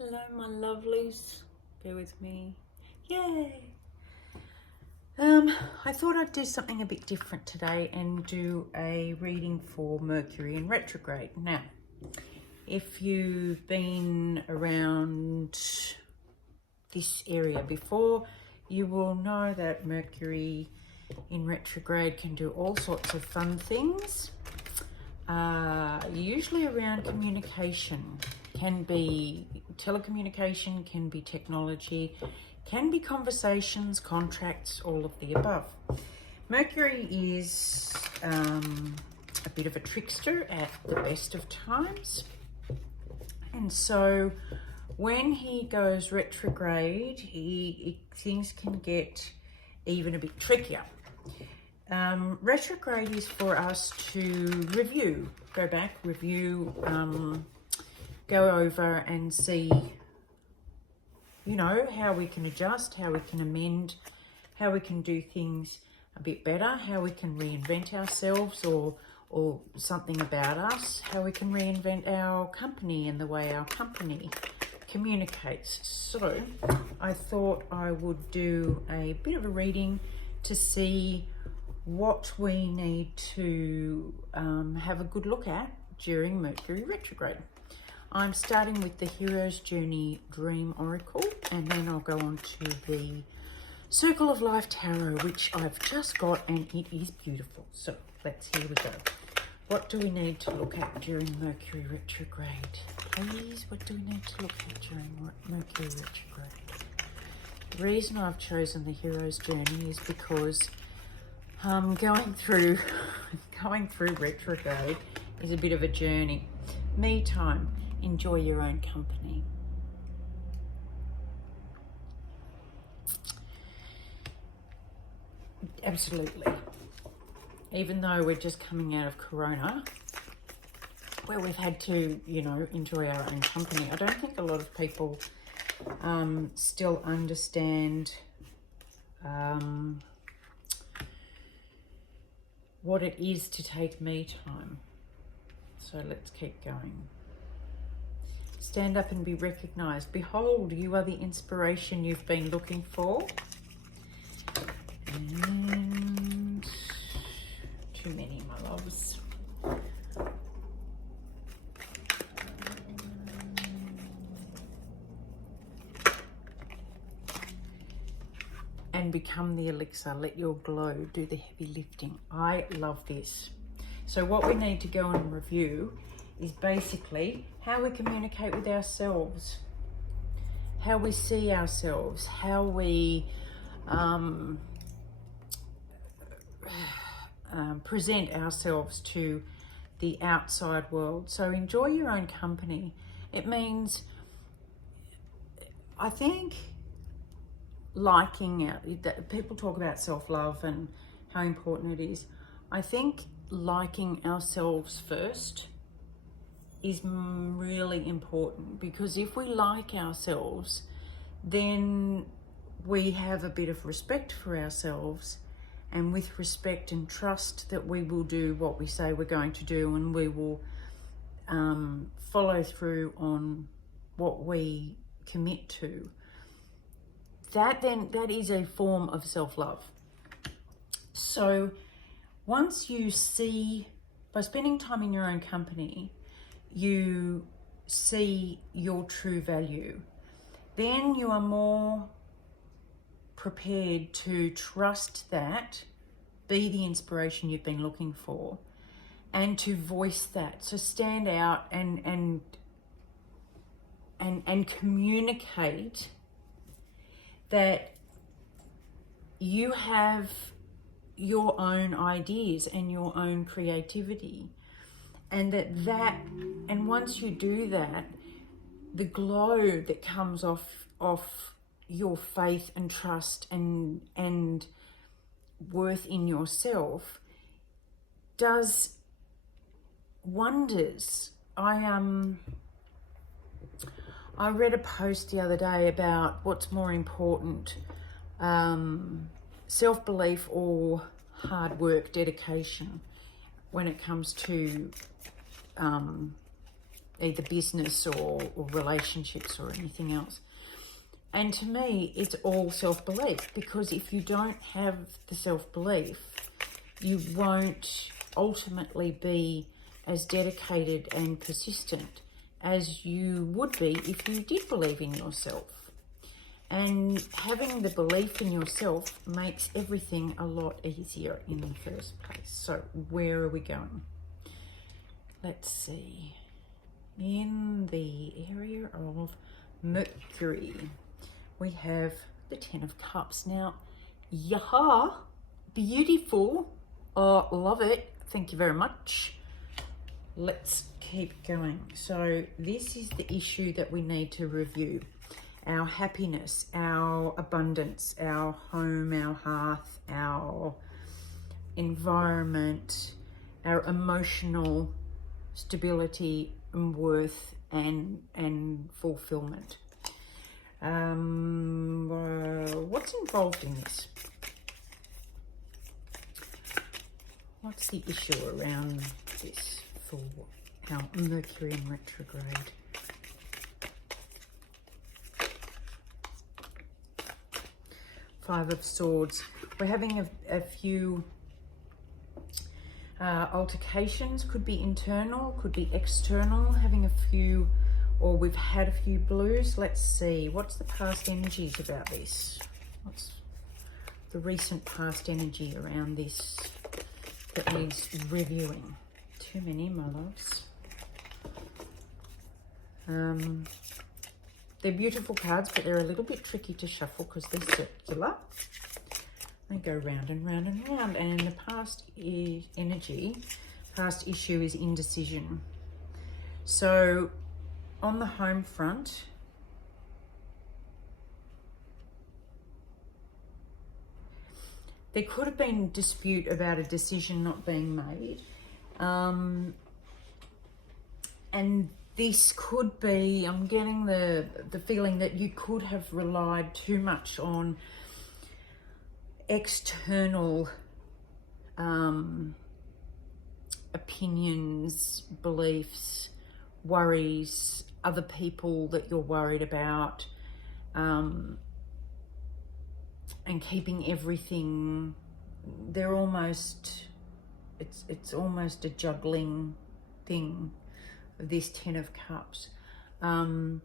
Hello, my lovelies. Bear with me. Yay! I thought I'd do something a bit different today and do a reading for Mercury in retrograde. Now, if you've been around this area before, you will know that Mercury in retrograde can do all sorts of fun things. Usually around communication. Can be telecommunication, can be technology, can be conversations, contracts, all of the above. Mercury is a bit of a trickster at the best of times. And so when he goes retrograde, things can get even a bit trickier. Retrograde is for us to review, go back, review, go over and see, you know, how we can adjust, how we can amend, how we can do things a bit better, how we can reinvent ourselves or something about us, how we can reinvent our company and the way our company communicates. So I thought I would do a bit of a reading to see what we need to have a good look at during Mercury retrograde. I'm starting with the Hero's Journey Dream Oracle, and then I'll go on to the Circle of Life Tarot, which I've just got, and it is beautiful. So here we go. What do we need to look at during Mercury retrograde? Please, what do we need to look at during Mercury retrograde? The reason I've chosen the Hero's Journey is because going through retrograde is a bit of a journey. Me time. Enjoy your own company. Absolutely. Even though we're just coming out of Corona, where we've had to, you know, enjoy our own company, I don't think a lot of people still understand what it is to take me time. So let's keep going. Stand up and be recognized. Behold, you are the inspiration you've been looking for. And too many, my loves. And become the elixir. Let your glow do the heavy lifting. I love this. So what we need to go and review is basically how we communicate with ourselves, how we see ourselves, how we present ourselves to the outside world. So enjoy your own company. It means, I think, liking that people talk about self-love and how important it is. I think liking ourselves first is really important, because if we like ourselves, then we have a bit of respect for ourselves, and with respect and trust that we will do what we say we're going to do, and we will follow through on what we commit to. That is a form of self-love. So once you see, by spending time in your own company, you see your true value, then you are more prepared to trust that, be the inspiration you've been looking for, and to voice that. So stand out and communicate that you have your own ideas and your own creativity, and and once you do that, the glow that comes off your faith and trust and worth in yourself does wonders. I read a post the other day about what's more important, self-belief or hard work, dedication, when it comes to either business or relationships or anything else. And to me, it's all self-belief, because if you don't have the self-belief, you won't ultimately be as dedicated and persistent as you would be if you did believe in yourself. And having the belief in yourself makes everything a lot easier in the first place. So where are we going? Let's see. In the area of Mercury, we have the 10 of Cups. Now, yaha, beautiful. Oh, love it. Thank you very much. Let's keep going. So this is the issue that we need to review. Our happiness, our abundance, our home, our hearth, our environment, our emotional stability and worth and fulfillment. What's involved in this? What's the issue around this for our Mercury in retrograde? Five of Swords. We're having a few altercations. Could be internal, could be external. Having a few, or we've had a few blues. Let's see. What's the past energies about this? What's the recent past energy around this that needs reviewing? Too many, my loves. They're beautiful cards, but they're a little bit tricky to shuffle because they're circular. They go round and round and round. And in the past energy, past issue is indecision. So on the home front, there could have been dispute about a decision not being made. And this could be, I'm getting the feeling that you could have relied too much on external opinions, beliefs, worries, other people that you're worried about, and keeping everything, they're almost, it's almost a juggling thing, this 10 of Cups. And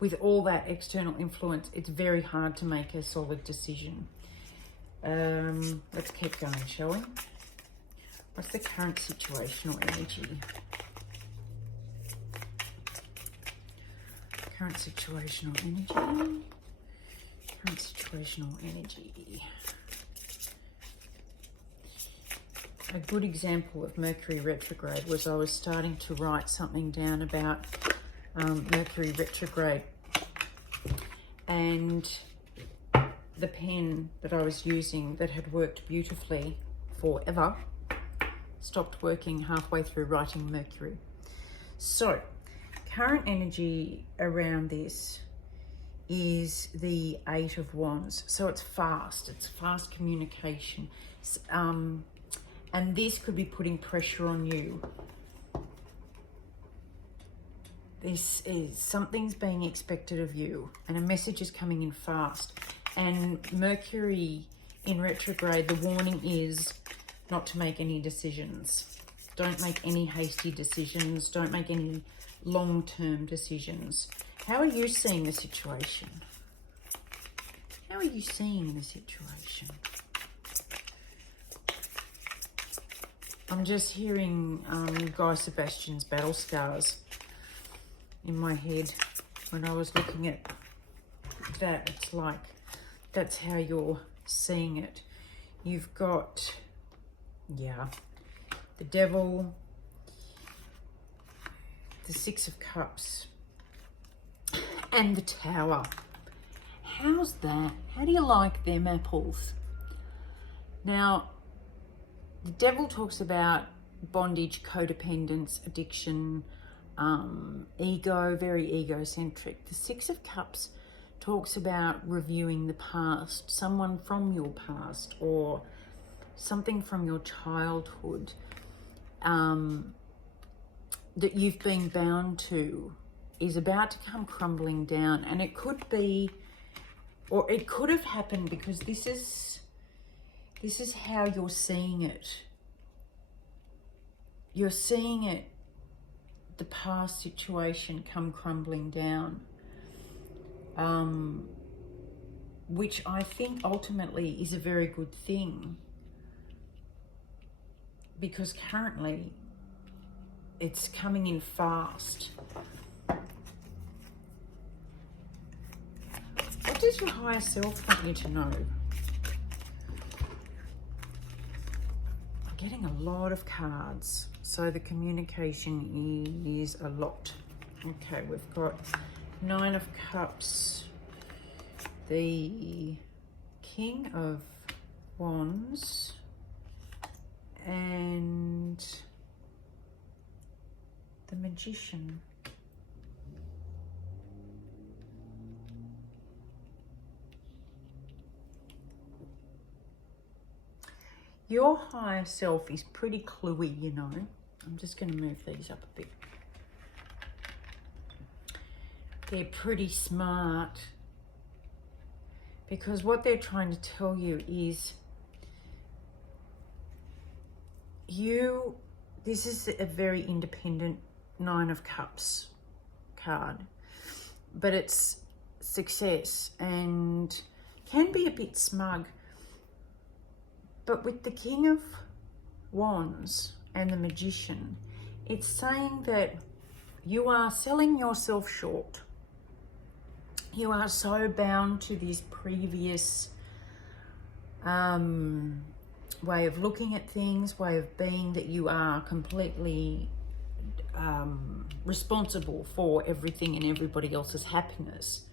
with all that external influence, it's very hard to make a solid decision. Let's keep going, shall we? What's the current situational energy? Current situational energy. Current situational energy. A good example of Mercury retrograde was I was starting to write something down about Mercury retrograde, and the pen that I was using that had worked beautifully forever stopped working halfway through writing Mercury. So current energy around this is the 8 of Wands. So it's fast communication. And this could be putting pressure on you. This is, something's being expected of you and a message is coming in fast. And Mercury in retrograde, the warning is not to make any decisions. Don't make any hasty decisions. Don't make any long-term decisions. How are you seeing the situation? How are you seeing the situation? I'm just hearing Guy Sebastian's Battle Scars in my head when I was looking at that. It's like, that's how you're seeing it. You've got, yeah, the Devil, the 6 of Cups, and the Tower. How's that? How do you like them apples? Now, the Devil talks about bondage, codependence, addiction, ego, very egocentric. The 6 of Cups talks about reviewing the past, someone from your past or something from your childhood, that you've been bound to is about to come crumbling down. And it could be, or it could have happened, because this is how you're seeing it. You're seeing it, the past situation come crumbling down, which I think ultimately is a very good thing, because currently it's coming in fast. What does your higher self want you to know? I'm getting a lot of cards, so the communication is a lot. Okay, we've got 9 of Cups, the King of Wands, and the Magician. Your higher self is pretty cluey, you know. I'm just going to move these up a bit. They're pretty smart, because what they're trying to tell you is this is a very independent 9 of Cups card, but it's success and can be a bit smug. But with the King of Wands and the Magician, it's saying that you are selling yourself short. You are so bound to this previous way of looking at things, way of being, that you are completely responsible for everything and everybody else's happiness.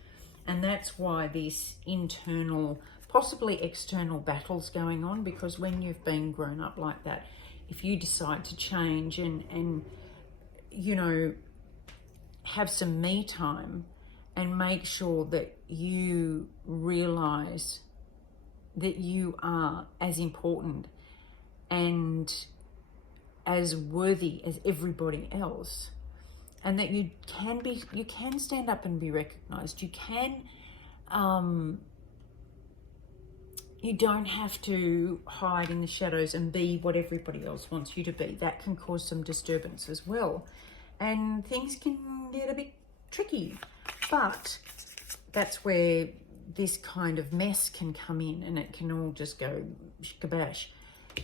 And that's why this internal, possibly external battles going on, because when you've been grown up like that, if you decide to change and you know, have some me time and make sure that you realize that you are as important and as worthy as everybody else, and that you can stand up and be recognized. You can you don't have to hide in the shadows and be what everybody else wants you to be. That can cause some disturbance as well, and things can get a bit tricky. But that's where this kind of mess can come in, and it can all just go kabash.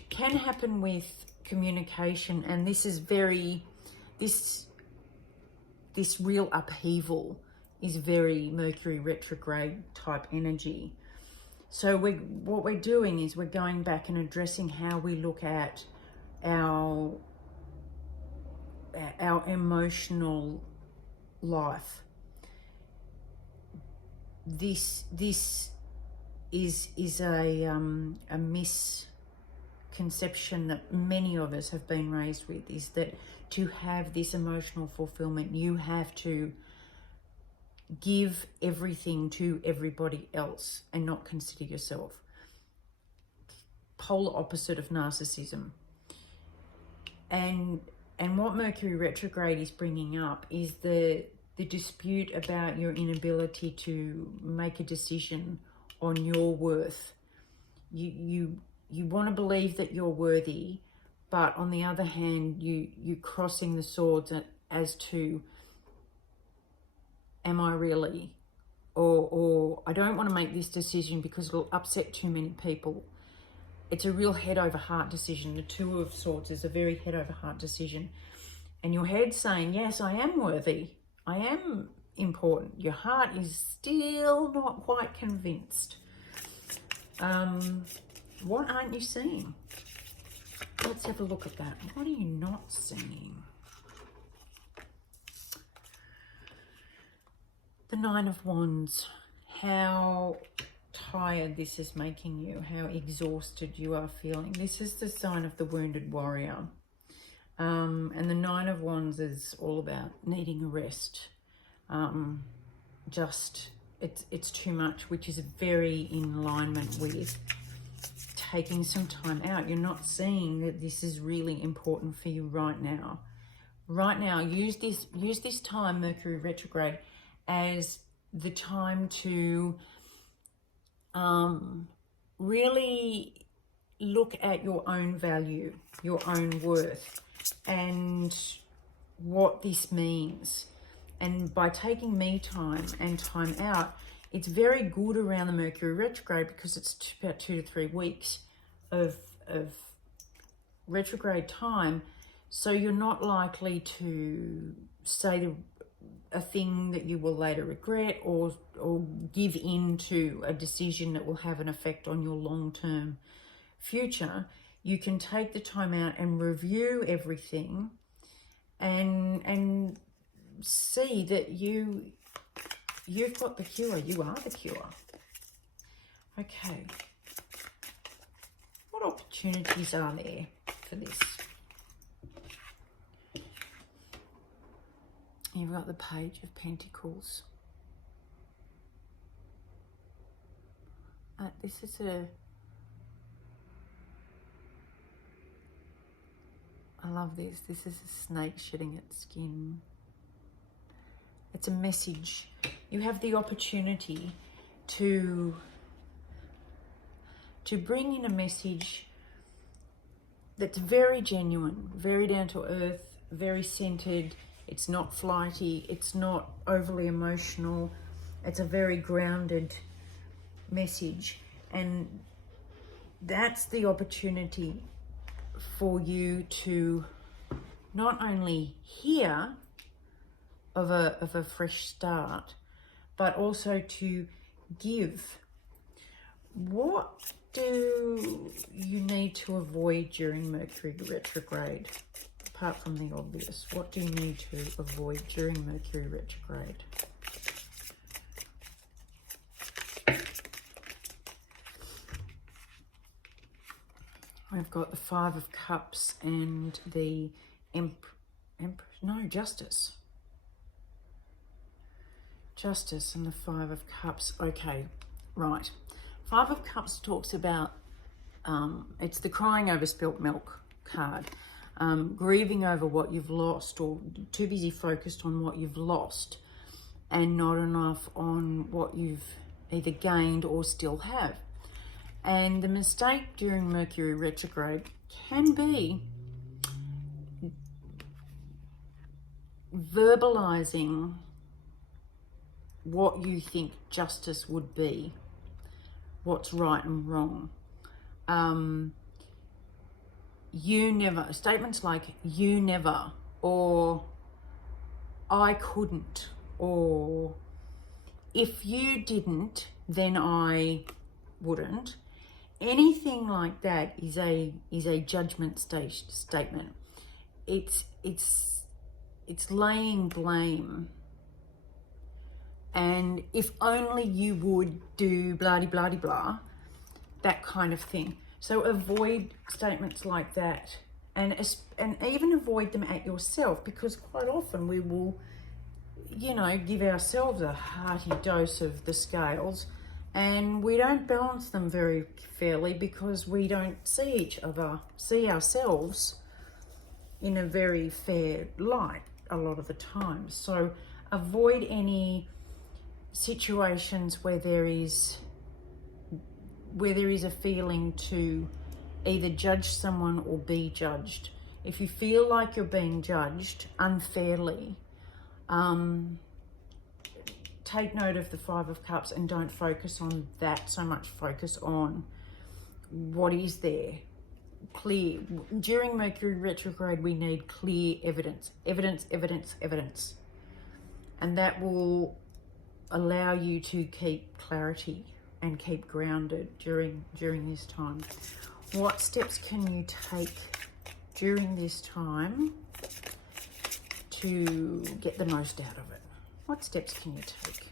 Can happen with communication, and this is very, this real upheaval is very Mercury retrograde type energy. So what we're doing is we're going back and addressing how we look at our emotional life. This is a misconception that many of us have been raised with, is that to have this emotional fulfillment, you have to give everything to everybody else and not consider yourself. Polar opposite of narcissism. And what Mercury retrograde is bringing up is the dispute about your inability to make a decision on your worth. You want to believe that you're worthy, but on the other hand, you're crossing the swords as to, am I really? Or I don't want to make this decision because it'll upset too many people. It's a real head over heart decision. The Two of Swords is a very head over heart decision. And your head's saying, yes, I am worthy. I am important. Your heart is still not quite convinced. What aren't you seeing? Let's have a look at that. What are you not seeing? The Nine of Wands. How tired this is making you. How exhausted you are feeling. This is the sign of the wounded warrior. And the Nine of Wands is all about needing a rest. It's too much, which is very in alignment with taking some time out. You're not seeing that this is really important for you right now. right now, use this time, Mercury retrograde, as the time to really look at your own value, your own worth, and what this means. And by taking me time and time out, it's very good around the Mercury retrograde because it's about 2 to 3 weeks of retrograde time. So you're not likely to say a thing that you will later regret, or give in to a decision that will have an effect on your long-term future. You can take the time out and review everything and see that you've got the cure. You are the cure. Okay. What opportunities are there for this? You've got the Page of Pentacles. This is I love this. This is a snake shedding its skin. It's a message. You have the opportunity to bring in a message that's very genuine, very down to earth, very centered. It's not flighty. It's not overly emotional. It's a very grounded message. And that's the opportunity for you to not only hear of a fresh start, but also to give. What do you need to avoid during Mercury retrograde? Apart from the obvious, what do you need to avoid during Mercury retrograde? I've got the Five of Cups and the Justice. Justice and the Five of Cups. Okay, right. Five of Cups talks about, it's the crying over spilt milk card. Grieving over what you've lost, or too busy focused on what you've lost and not enough on what you've either gained or still have. And the mistake during Mercury retrograde can be verbalizing what you think justice would be, what's right and wrong. You never, statements like you never, or I couldn't, or if you didn't, then I wouldn't. Anything like that is a judgment statement. It's laying blame. And if only you would do blah blah blah, that kind of thing. So avoid statements like that, and even avoid them at yourself, because quite often we will, give ourselves a hearty dose of the scales, and we don't balance them very fairly because we don't see ourselves in a very fair light a lot of the time. So avoid any situations where there is a feeling to either judge someone or be judged. If you feel like you're being judged unfairly, take note of the Five of Cups and don't focus on that so much. Focus on what is there. Clear. During Mercury retrograde, we need clear evidence. Evidence. And that will allow you to keep clarity and keep grounded during this time. What steps can you take during this time to get the most out of it? What steps can you take?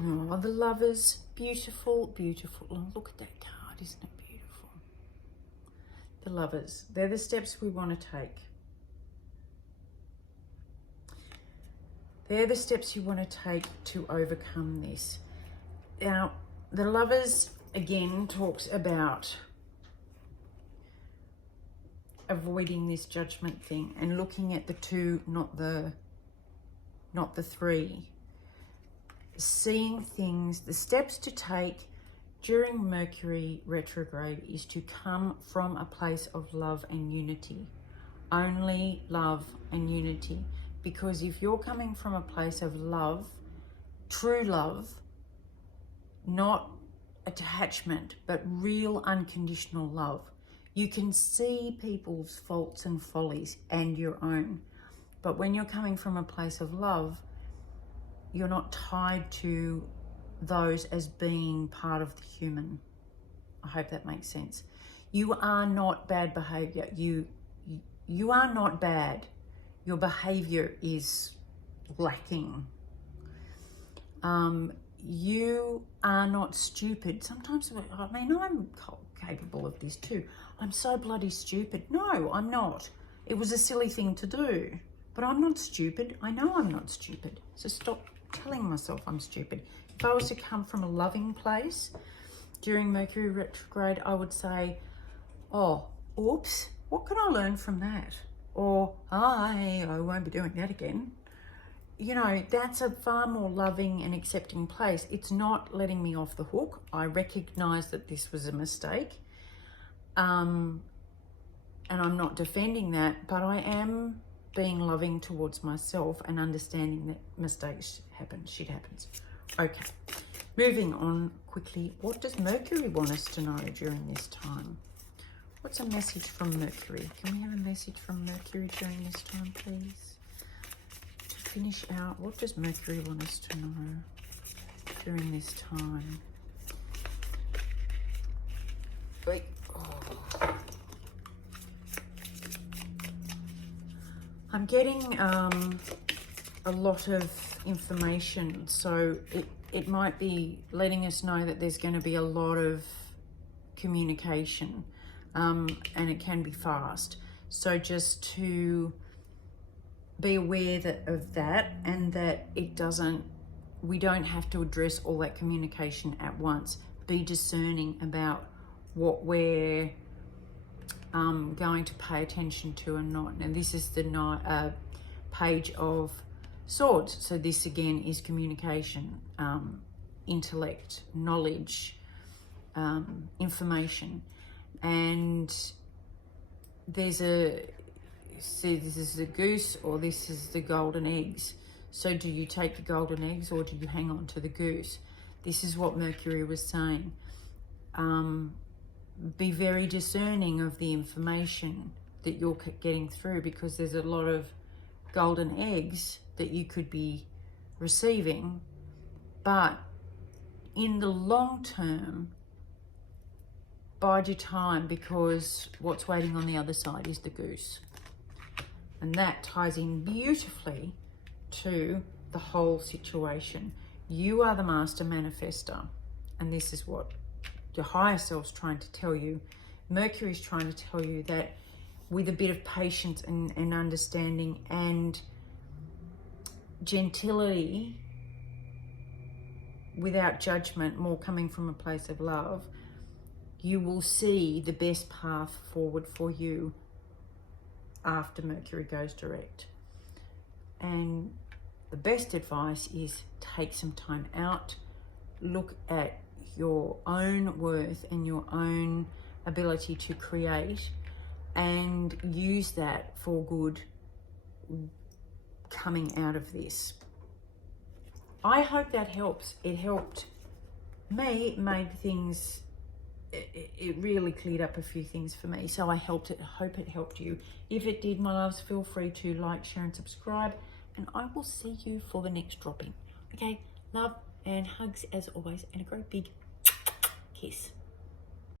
Oh, the Lovers. Beautiful, beautiful. Oh, look at that card. Isn't it beautiful? The Lovers. They're the steps we want to take. They're the steps you want to take to overcome this. Now, the Lovers again talks about avoiding this judgment thing and looking at the two, not the three. Seeing things, the steps to take during Mercury retrograde is to come from a place of love and unity. Only love and unity. Because if you're coming from a place of love, true love, not attachment, but real unconditional love, you can see people's faults and follies and your own. But when you're coming from a place of love, you're not tied to those as being part of the human. I hope that makes sense. You are not bad behavior. You are not bad. Your behavior is lacking. You are not stupid. Sometimes, I mean, I'm capable of this too. I'm so bloody stupid. No, I'm not. It was a silly thing to do, but I'm not stupid. I know I'm not stupid. So stop telling myself I'm stupid. If I was to come from a loving place during Mercury retrograde, I would say, oh, oops, what can I learn from that? Or, I won't be doing that again. You know, that's a far more loving and accepting place. It's not letting me off the hook. I recognize that this was a mistake. And I'm not defending that, but I am being loving towards myself and understanding that mistakes happen, shit happens. Okay, moving on quickly. What does Mercury want us to know during this time? What's a message from Mercury? Can we have a message from Mercury during this time, please? To finish out, what does Mercury want us to know during this time? Wait. Oh. I'm getting a lot of information, so it might be letting us know that there's going to be a lot of communication, and it can be fast. So just to be aware of that, and that we don't have to address all that communication at once. Be discerning about what we're going to pay attention to and not. And this is the Page of Swords. So this again is communication, intellect, knowledge, information. And this is a goose, or this is the golden eggs. So do you take the golden eggs or do you hang on to the goose? This is what Mercury was saying. Be very discerning of the information that you're getting through, because there's a lot of golden eggs that you could be receiving, but in the long term, bide your time, because what's waiting on the other side is the goose. And that ties in beautifully to the whole situation. You are the master manifester, and this is what your higher self's trying to tell you. Mercury's trying to tell you that with a bit of patience and understanding and gentility, without judgment, more coming from a place of love, you will see the best path forward for you after Mercury goes direct. And the best advice is take some time out, look at your own worth and your own ability to create, and use that for good coming out of this. I hope that helps. It helped me. It made things, it really cleared up a few things for me. So I hope it helped you. If it did, my loves, feel free to like, share and subscribe, and I will see you for the next dropping. Okay, love and hugs as always, and a great big kiss.